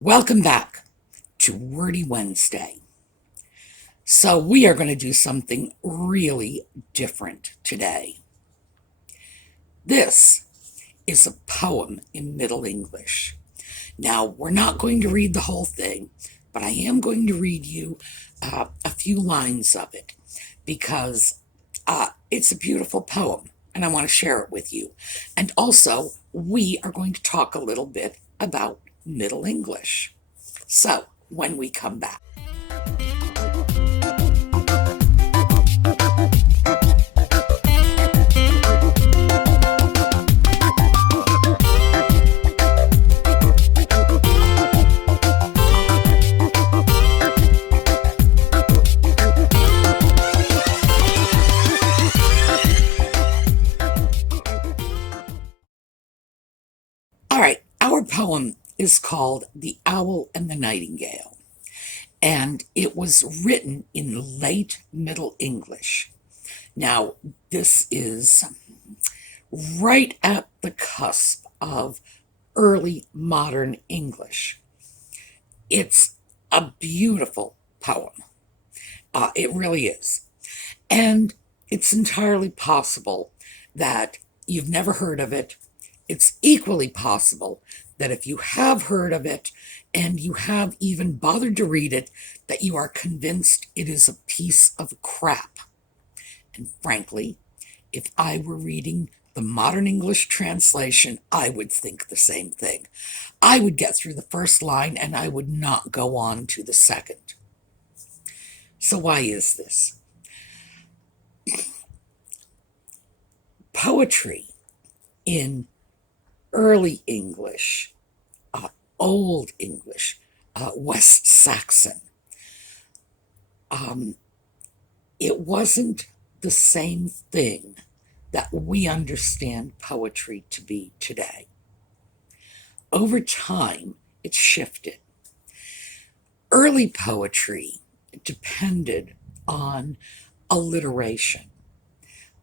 Welcome back to Wordy Wednesday. So we are going to do something really different today. This is a poem in Middle English. Now, we're not going to read the whole thing, but I am going to read you a few lines of it because it's a beautiful poem and I want to share it with you. And also, we are going to talk a little bit about Middle English. So, when we come back. All right, our poem is called The Owl and the Nightingale, and it was written in late Middle English. Now, this is right at the cusp of early modern English. It's a beautiful poem. It really is. And it's entirely possible that you've never heard of it. It's equally possible that if you have heard of it and you have even bothered to read it, that you are convinced it is a piece of crap. And frankly, if I were reading the modern English translation, I would think the same thing. I would get through the first line and I would not go on to the second. So why is this? Poetry in early English, Old English, West Saxon, it wasn't the same thing that we understand poetry to be today. Over time, it shifted. Early poetry depended on alliteration.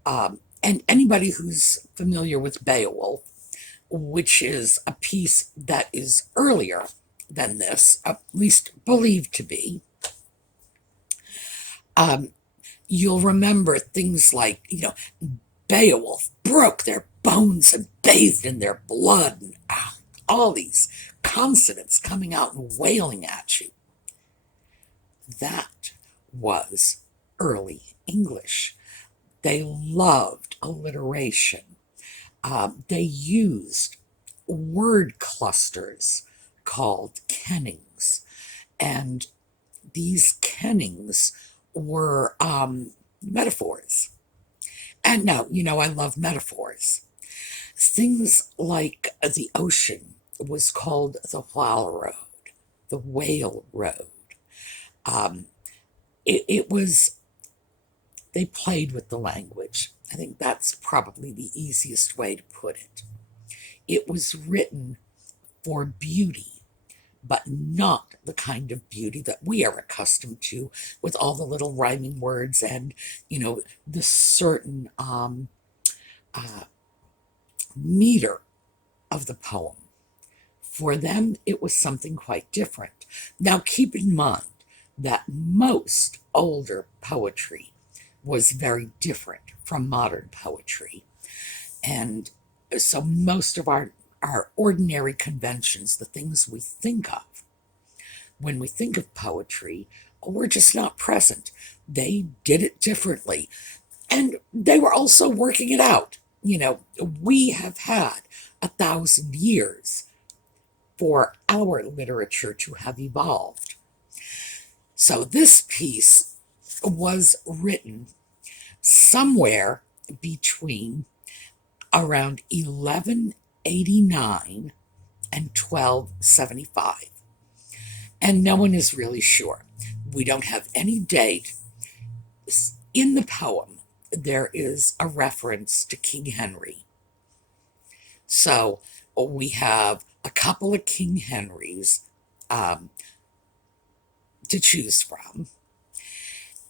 And anybody who's familiar with Beowulf, which is a piece that is earlier than this, at least believed to be, you'll remember things like, Beowulf broke their bones and bathed in their blood, and all these consonants coming out and wailing at you. That was early English. They loved alliteration. They used word clusters called kennings. And these kennings were metaphors. And now, I love metaphors. Things like the ocean was called the Whale Road, the Whale Road. It was, they played with the language. I think that's probably the easiest way to put it. It was written for beauty, but not the kind of beauty that we are accustomed to with all the little rhyming words and, the certain meter of the poem. For them, it was something quite different. Now, keep in mind that most older poetry was very different from modern poetry. And so most of our ordinary conventions, the things we think of when we think of poetry, were just not present. They did it differently. And they were also working it out. We have had 1,000 years for our literature to have evolved. So this piece was written somewhere between around 1189 and 1275. And no one is really sure. We don't have any date. In the poem, there is a reference to King Henry. So we have a couple of King Henrys to choose from.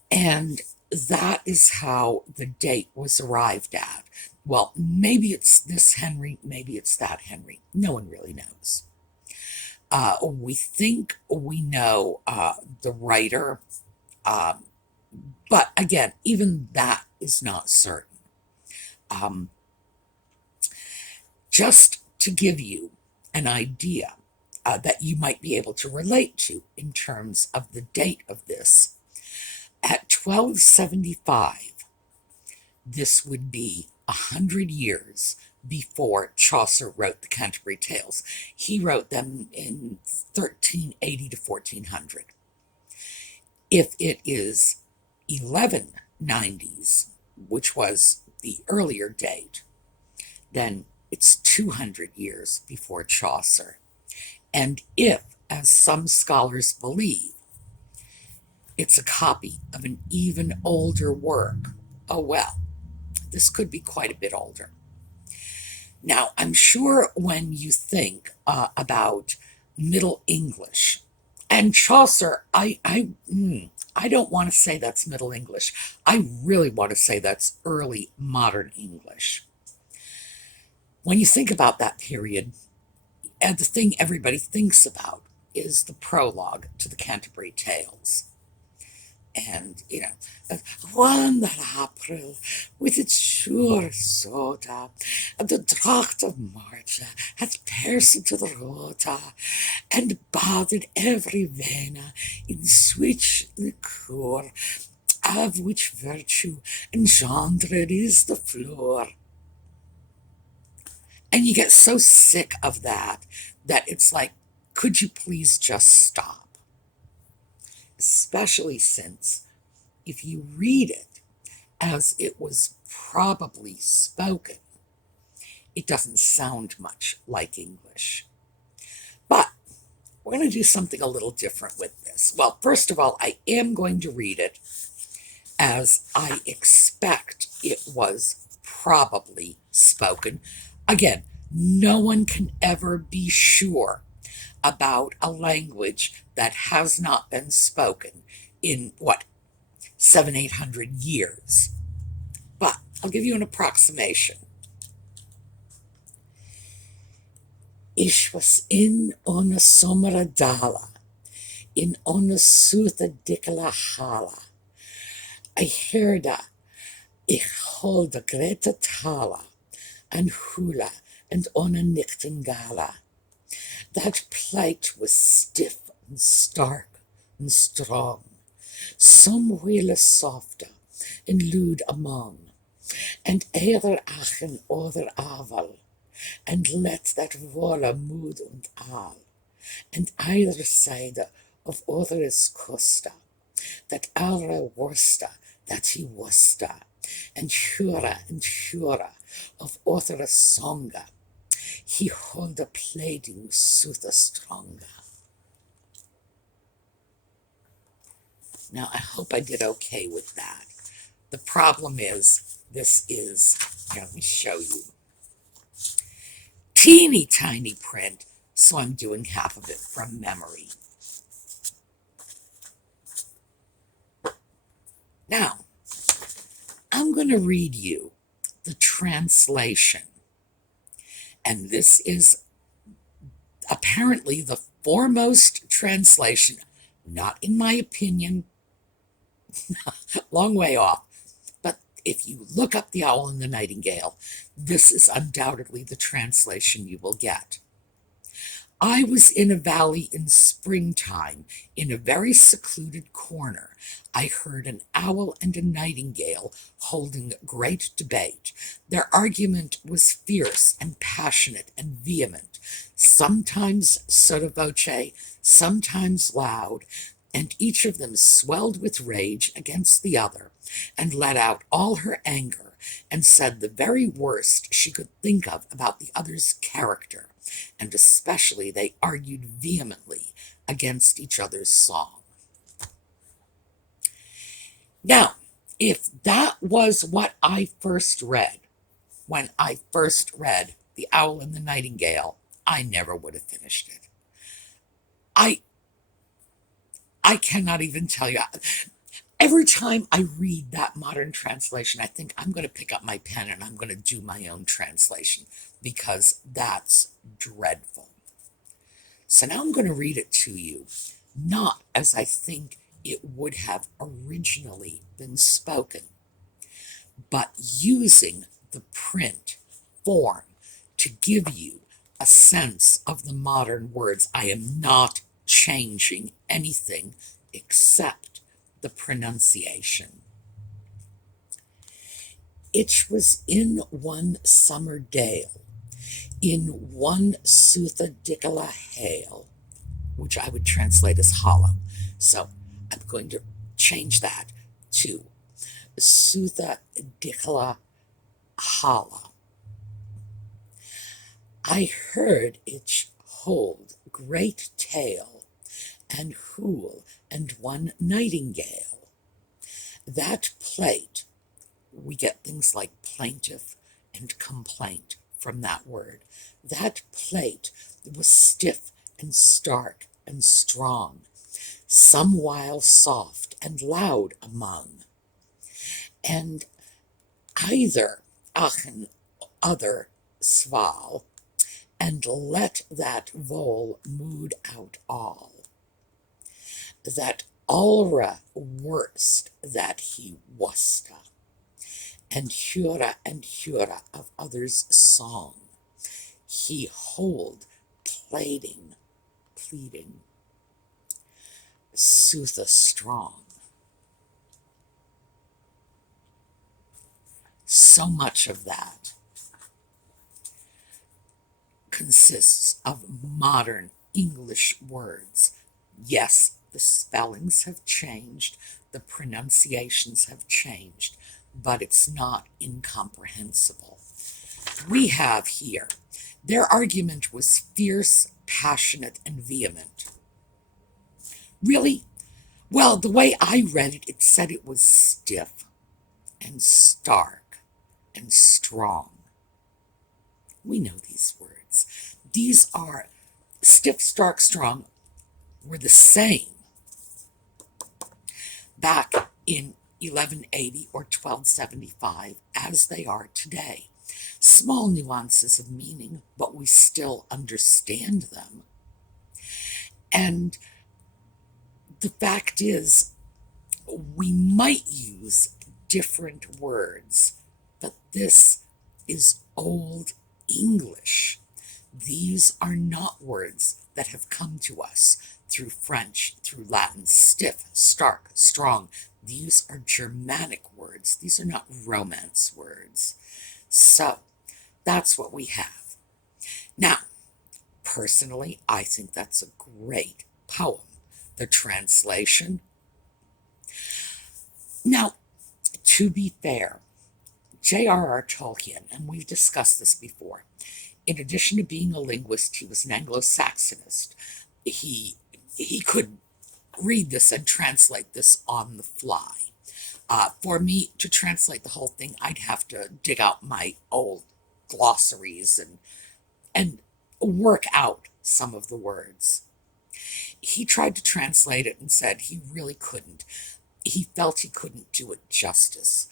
And that is how the date was arrived at. Well, maybe it's this Henry, maybe it's that Henry. No one really knows. We think we know the writer, but again, even that is not certain. Just to give you an idea that you might be able to relate to in terms of the date of this, at 1275, this would be 100 years before Chaucer wrote the Canterbury Tales. He wrote them in 1380 to 1400. If it is 1190s, which was the earlier date, then it's 200 years before Chaucer. And if, as some scholars believe, it's a copy of an even older work, oh well, this could be quite a bit older. Now, I'm sure when you think about Middle English and Chaucer, I don't want to say that's Middle English. I really want to say that's early modern English. When you think about that period, and the thing everybody thinks about is the prologue to the Canterbury Tales. And, one April, with its sure soda, and the draught of Marcha hath pierced into the rota, and bathed every vena in sweet liquor, of which virtue engendered is the floor. And you get so sick of that it's like, could you please just stop? Especially since if you read it as it was probably spoken, it doesn't sound much like English. But we're going to do something a little different with this. Well, first of all, I am going to read it as I expect it was probably spoken. Again, no one can ever be sure about a language that has not been spoken in, 700-800 years. But I'll give you an approximation. Ich was in ona somra dala, in ona sutha dikala hala. I herda, ich holda greta tala, and hula, and ona nichtingala. That plight was stiff and stark and strong, some wheele softer and lewd among, and either achen other aval, and let that vola mood und all, and either side of other is costa, that alra worsta, that he wasta, and sura of other a songa, he hold a plating sutha stronga. Now, I hope I did okay with that. The problem is, this is, let me show you, teeny tiny print, so I'm doing half of it from memory. Now, I'm going to read you the translation. And this is apparently the foremost translation, not in my opinion, long way off, but if you look up The Owl and the Nightingale, this is undoubtedly the translation you will get. I was in a valley in springtime, in a very secluded corner. I heard an owl and a nightingale holding great debate. Their argument was fierce and passionate and vehement, sometimes sotto voce, sometimes loud, and each of them swelled with rage against the other, and let out all her anger, and said the very worst she could think of about the other's character, and especially they argued vehemently against each other's song. Now, if that was what I first read, when I first read The Owl and the Nightingale, I never would have finished it. I cannot even tell you. Every time I read that modern translation, I think I'm going to pick up my pen and I'm going to do my own translation, because that's dreadful. So now I'm going to read it to you, not as I think it would have originally been spoken, but using the print form to give you a sense of the modern words. I am not changing anything except the pronunciation. It was in one summer dale, in one sutha dicala hale, which I would translate as hollow. So I'm going to change that to sutha dicala hala. I heard it hold great tale, and hool, and one nightingale. That plate, we get things like plaintive and complaint from that word. That plate was stiff and stark and strong, somewhile soft and loud among, and either achen other sval, and let that vole mood out all, that allra worst that he wasta, and hure of others' song, he hold pleading, sootha strong. So much of that consists of modern English words. Yes, the spellings have changed, the pronunciations have changed, but it's not incomprehensible. We have here, their argument was fierce, passionate, and vehement. Really? Well, the way I read it, it said it was stiff and stark and strong. We know these words. These are stiff, stark, strong were the same back in 1180 or 1275 as they are today. Small nuances of meaning, but we still understand them. And the fact is, we might use different words, but this is Old English. These are not words that have come to us through French, through Latin. Stiff, stark, strong. These are Germanic words. These are not Romance words. So that's what we have. Now, personally, I think that's a great poem. The translation. Now, to be fair, J.R.R. Tolkien, and we've discussed this before, in addition to being a linguist, he was an Anglo-Saxonist. He could read this and translate this on the fly. For me to translate the whole thing, I'd have to dig out my old glossaries and work out some of the words. He tried to translate it and said he really couldn't. He felt he couldn't do it justice.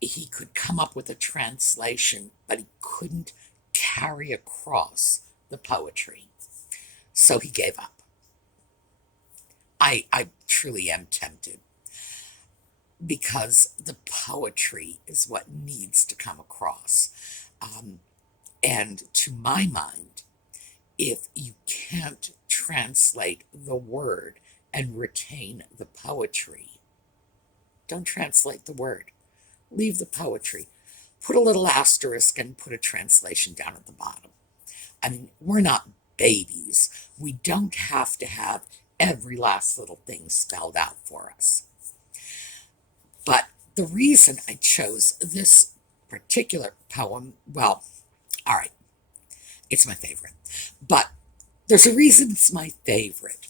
He could come up with a translation, but he couldn't carry across the poetry. So he gave up. I truly am tempted, because the poetry is what needs to come across. And to my mind, if you can't translate the word and retain the poetry, don't translate the word. Leave the poetry. Put a little asterisk and put a translation down at the bottom. I mean, we're not babies. We don't have to have every last little thing spelled out for us. But the reason I chose this particular poem, well, all right, it's my favorite. But there's a reason it's my favorite,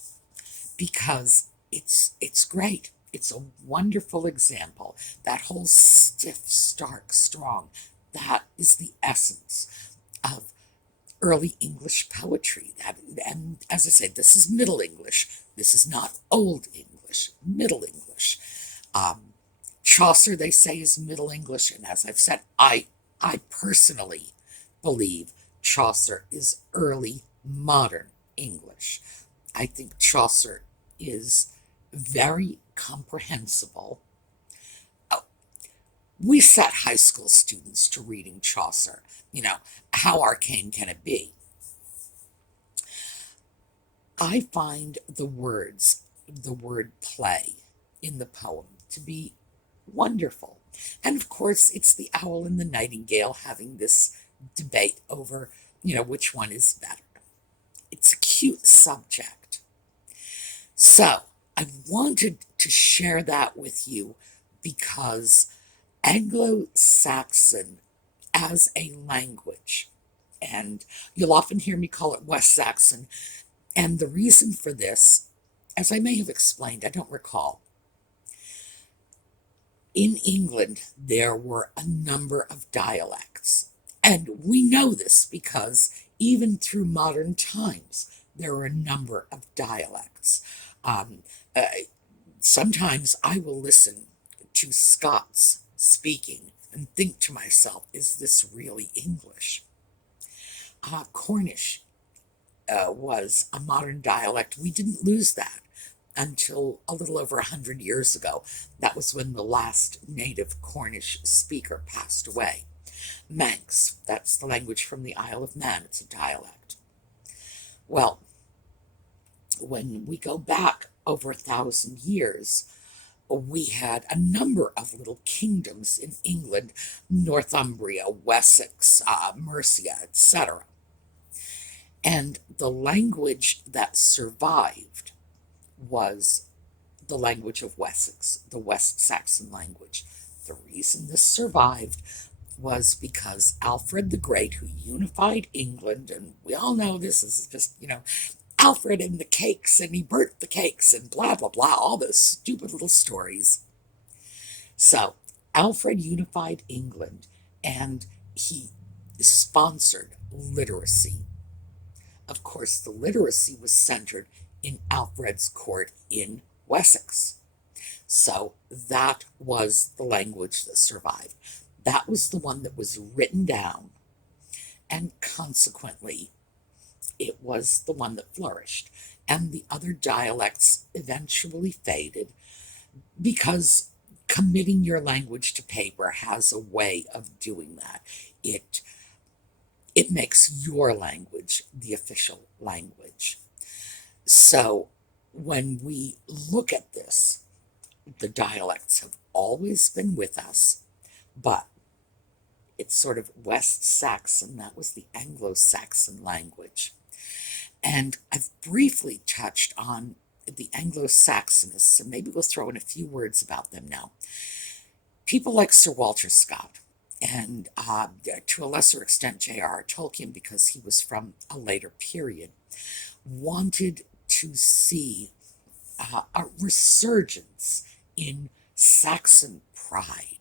because it's great. It's a wonderful example. That whole stiff, stark, strong, that is the essence of early English poetry. And as I say, this is Middle English. This is not Old English, Middle English. Chaucer, they say, is Middle English, and as I've said, I personally believe Chaucer is early modern English. I think Chaucer is very comprehensible. Oh, we set high school students to reading Chaucer. How arcane can it be? I find the word play in the poem to be wonderful. And of course, it's the owl and the nightingale having this debate over, which one is better. It's a cute subject. So I wanted to share that with you because Anglo-Saxon as a language, and you'll often hear me call it West Saxon, and the reason for this, as I may have explained, I don't recall. In England, there were a number of dialects. And we know this because even through modern times, there are a number of dialects. Um, uh, Sometimes I will listen to Scots speaking and think to myself, is this really English? Cornish was a modern dialect. We didn't lose that until a little over 100 years ago. That was when the last native Cornish speaker passed away. Manx, that's the language from the Isle of Man. It's a dialect. Well, when we go back over 1,000 years, we had a number of little kingdoms in England: Northumbria, Wessex, Mercia, etc. And the language that survived was the language of Wessex, the West Saxon language. The reason this survived was because Alfred the Great, who unified England, and we all know this is just, Alfred and the cakes, and he burnt the cakes, and blah, blah, blah, all those stupid little stories. So, Alfred unified England, and he sponsored literacy. Of course, the literacy was centered in Alfred's court in Wessex. So that was the language that survived. That was the one that was written down, and consequently, it was the one that flourished. And the other dialects eventually faded because committing your language to paper has a way of doing that. It makes your language the official language. So when we look at this, the dialects have always been with us, but it's sort of West Saxon. That was the Anglo-Saxon language. And I've briefly touched on the Anglo-Saxonists, and maybe we'll throw in a few words about them now. People like Sir Walter Scott, and to a lesser extent J.R.R. Tolkien, because he was from a later period, wanted to see a resurgence in Saxon pride.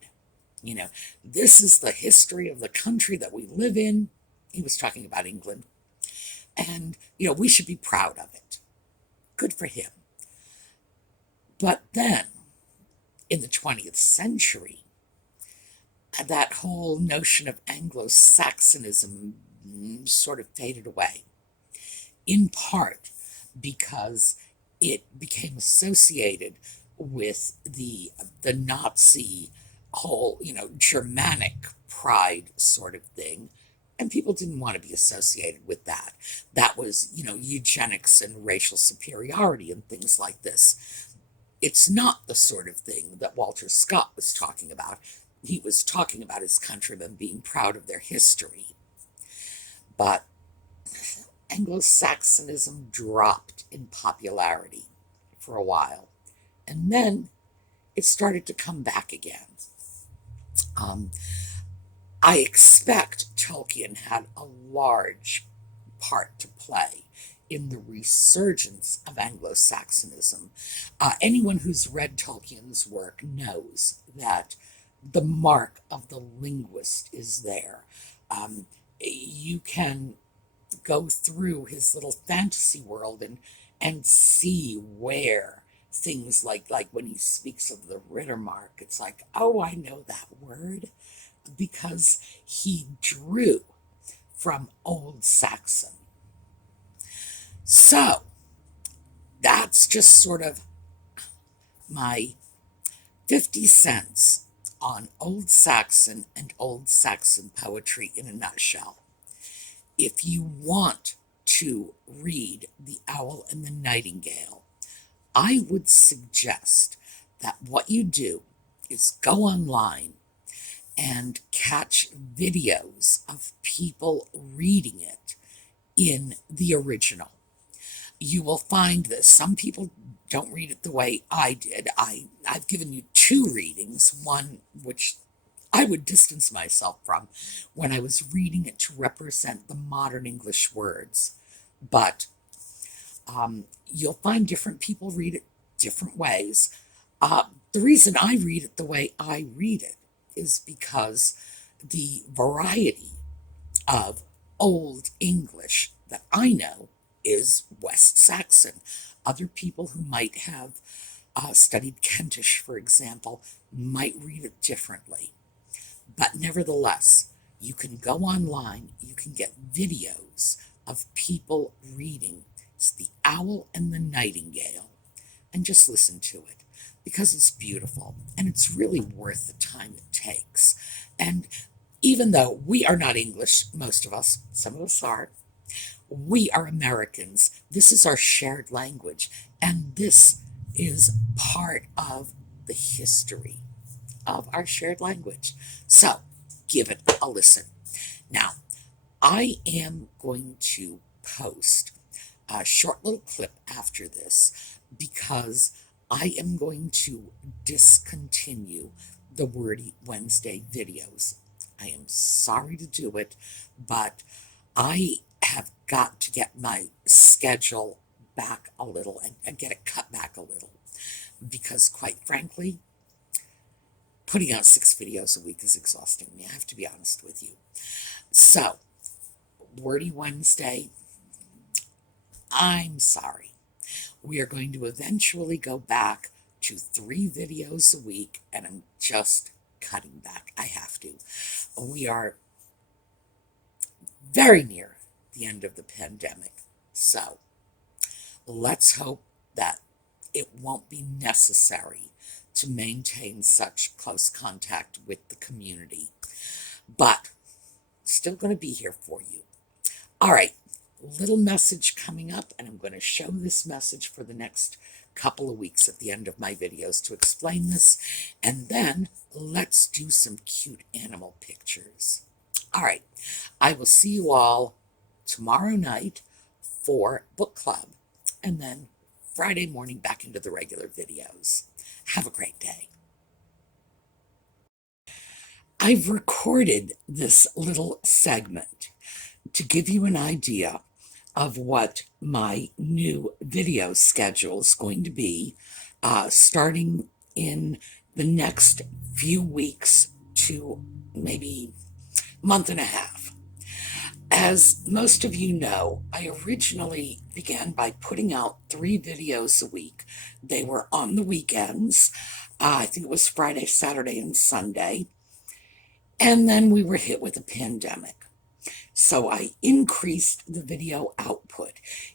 This is the history of the country that we live in. He was talking about England. And, we should be proud of it. Good for him. But then, in the 20th century, that whole notion of Anglo-Saxonism sort of faded away, in part because it became associated with the Nazi whole, Germanic pride sort of thing. And people didn't want to be associated with that. That was, eugenics and racial superiority and things like this. It's not the sort of thing that Walter Scott was talking about. He was talking about his countrymen being proud of their history. But Anglo-Saxonism dropped in popularity for a while. And then it started to come back again. I expect Tolkien had a large part to play in the resurgence of Anglo-Saxonism. Anyone who's read Tolkien's work knows that the mark of the linguist is there. You can go through his little fantasy world and see where things like when he speaks of the Rittermark, it's like, oh, I know that word, because he drew from Old Saxon. So just sort of my 50 cents on Old Saxon and Old Saxon poetry in a nutshell. If you want to read The Owl and the Nightingale, I would suggest that what you do is go online and catch videos of people reading it in the original. You will find that some people don't read it the way I did. I've given you two readings, one which I would distance myself from when I was reading it to represent the modern English words. But you'll find different people read it different ways. The reason I read it the way I read it is because the variety of Old English that I know is West Saxon. Other people who might have studied Kentish, for example, might read it differently. But nevertheless, you can go online, you can get videos of people reading It's The Owl and the Nightingale, and just listen to it, because it's beautiful, and it's really worth the time it takes. And even though we are not English, most of us, some of us are, we are Americans. This is our shared language, and this is part of the history of our shared language. So give it a listen. Now, I am going to post a short little clip after this because I am going to discontinue the Wordy Wednesday videos. I am sorry to do it, but I have got to get my schedule back a little and get it cut back a little, because quite frankly, putting out 6 videos a week is exhausting me. I have to be honest with you. So, Wordy Wednesday, I'm sorry. We are going to eventually go back to 3 videos a week, and I'm just cutting back. I have to. We are very near the end of the pandemic, so let's hope that it won't be necessary to maintain such close contact with the community, but still going to be here for you. All right, little message coming up, and I'm going to show this message for the next couple of weeks at the end of my videos to explain this, and then let's do some cute animal pictures. All right, I will see you all tomorrow night for book club, and then Friday morning back into the regular videos. Have a great day. I've recorded this little segment to give you an idea of what my new video schedule is going to be starting in the next few weeks to maybe month and a half. As most of you know, I originally began by putting out 3 videos a week. They were on the weekends. I think it was Friday, Saturday, and Sunday. And then we were hit with a pandemic. So I increased the video output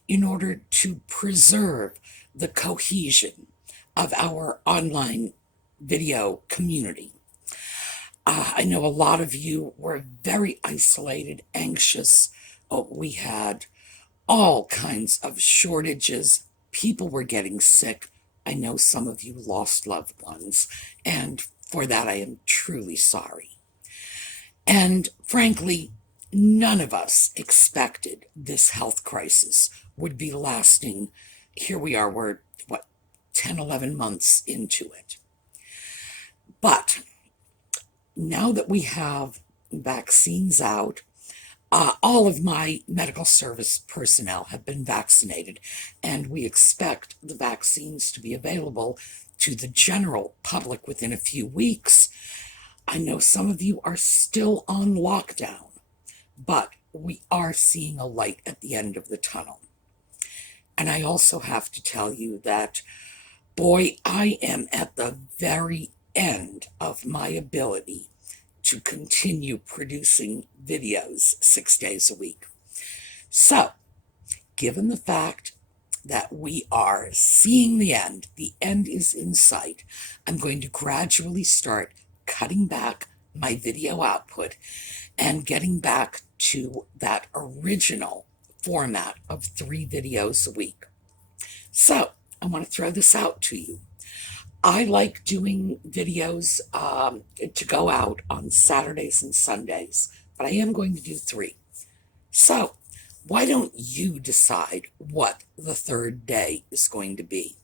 in order to preserve the cohesion of our online video community. I know a lot of you were very isolated, anxious. We had all kinds of shortages. People were getting sick. I know some of you lost loved ones, and for that I am truly sorry. And frankly, none of us expected this health crisis would be lasting. Here we are, we're, 10, 11 months into it. But now that we have vaccines out, all of my medical service personnel have been vaccinated, and we expect the vaccines to be available to the general public within a few weeks. I know some of you are still on lockdown, but we are seeing a light at the end of the tunnel. And I also have to tell you that, boy, I am at the very end of my ability to continue producing videos 6 days a week. So, given the fact that we are seeing the end. The end is in sight. I'm going to gradually start cutting back my video output and getting back to that original format of 3 videos a week. So I want to throw this out to you. I like doing videos to go out on Saturdays and Sundays, but I am going to do 3. So why don't you decide what the 3rd day is going to be?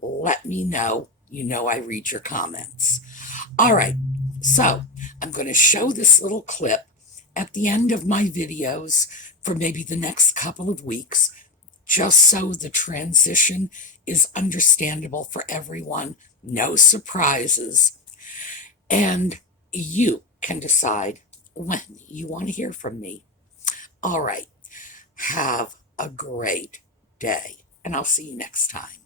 Let me know. You know I read your comments. All right, so I'm going to show this little clip at the end of my videos for maybe the next couple of weeks, just so the transition is understandable for everyone, no surprises, and you can decide when you want to hear from me. All right, have a great day, and I'll see you next time.